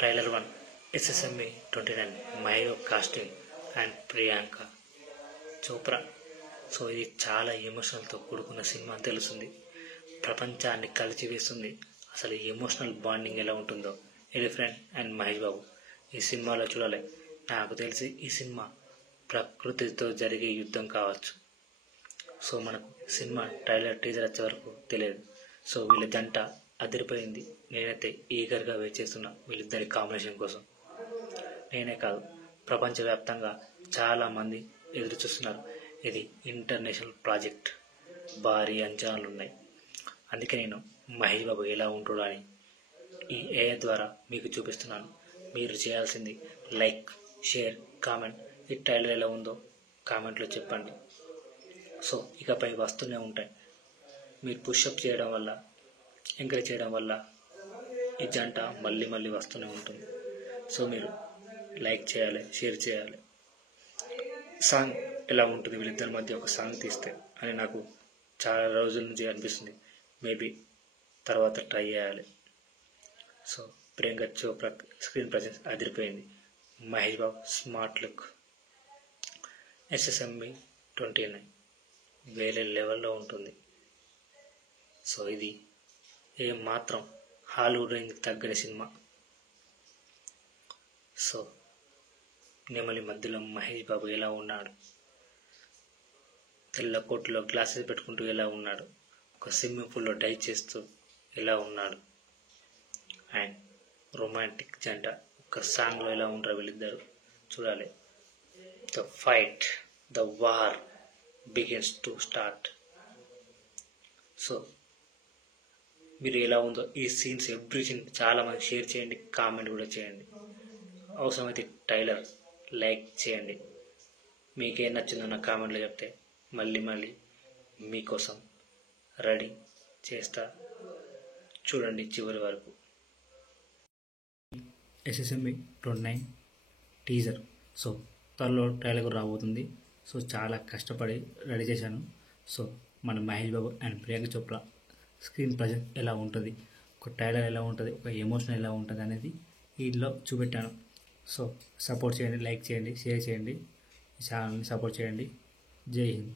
Trailer 1 SSME 29 మహేవ్ casting and Priyanka Chopra. So ఇది చాలా ఎమోషనల్తో కూడుకున్న సినిమా అని తెలుస్తుంది. ప్రపంచాన్ని కలిచివేస్తుంది. అసలు ఎమోషనల్ బాండింగ్ ఎలా ఉంటుందో ఎలిఫెంట్ అండ్ మహేష్ బాబు ఈ సినిమాలో చూడాలి. నాకు తెలిసి ఈ సినిమా ప్రకృతితో జరిగే యుద్ధం కావచ్చు. సో మనకు సినిమా ట్రైలర్ టీజర్ వచ్చే వరకు తెలియదు. సో వీళ్ళ జంట అదిరిపోయింది. నేనైతే ఈగర్గా వెయిట్ చేస్తున్నా వీళ్ళిద్దరి కాంబినేషన్ కోసం. నేనే కాదు, ప్రపంచవ్యాప్తంగా చాలామంది ఎదురు చూస్తున్నారు. ఇది ఇంటర్నేషనల్ ప్రాజెక్ట్, భారీ అంచనాలు ఉన్నాయి. అందుకే నేను మహేష్ బాబు ఎలా ఉంటాడో అని ఈ AI ద్వారా మీకు చూపిస్తున్నాను. మీరు చేయాల్సింది లైక్, షేర్, కామెంట్. ఈ ట్రైలర్ ఎలా ఉందో కామెంట్లో చెప్పండి. సో ఇకపై వస్తూనే ఉంటాయి. మీరు పుషప్ చేయడం వల్ల, ఎంకరేజ్ చేయడం వల్ల ఈ జంట మళ్ళీ మళ్ళీ వస్తూనే ఉంటుంది. సో మీరు లైక్ చేయాలి, షేర్ చేయాలి. సాంగ్ ఎలా ఉంటుంది వీళ్ళిద్దరి మధ్య ఒక సాంగ్ తీస్తే అని నాకు చాలా రోజుల నుంచి అనిపిస్తుంది. మేబీ తర్వాత ట్రై చేయాలి. So Priyanka Chopra screen presence అదిరిపోయింది. Mahesh Babu smart look. SSME 29 వేరే లెవెల్లో ఉంటుంది. సో ఇది మాత్రం హాలీవుడ్ రేంజ్కి తగ్గని సినిమా. సో నెమలి మధ్యలో మహేష్ బాబు ఎలా ఉన్నాడు, తెల్ల కోట్లో గ్లాసెస్ పెట్టుకుంటూ ఎలా ఉన్నాడు, ఒక స్విమ్మింగ్ పూల్లో డై చేస్తూ ఎలా ఉన్నాడు, అండ్ రొమాంటిక్ జంట ఒక సాంగ్లో ఎలా ఉంటారు వీళ్ళిద్దరు చూడాలి. The fight, the war begins to start. So మీరు ఎలా ఉందో ఈ సీన్స్ ఎవ్రీ సీన్ చాలామంది షేర్ చేయండి, కామెంట్ కూడా చేయండి. అవసరమైతే ట్రైలర్ లైక్ చేయండి. మీకేం నచ్చిందో నా కామెంట్లో చెప్తే మళ్ళీ మీకోసం రెడీ చేస్తా. చూడండి చివరి వరకు. SSME 29 teaser. సో త్వరలో ట్రైలర్ కూడా రాబోతుంది. సో చాలా కష్టపడి రెడీ చేశాను. సో మన Mahesh Babu and Priyanka Chopra screen presence ఎలా ఉంటుంది, ఒక ట్రైలర్ ఎలా ఉంటుంది, ఒక ఎమోషన్ ఎలా ఉంటుంది అనేది వీటిలో చూపెట్టాను. సో సపోర్ట్ చేయండి, లైక్ చేయండి, షేర్ చేయండి, ఛానల్ని సపోర్ట్ చేయండి. జై హింద్.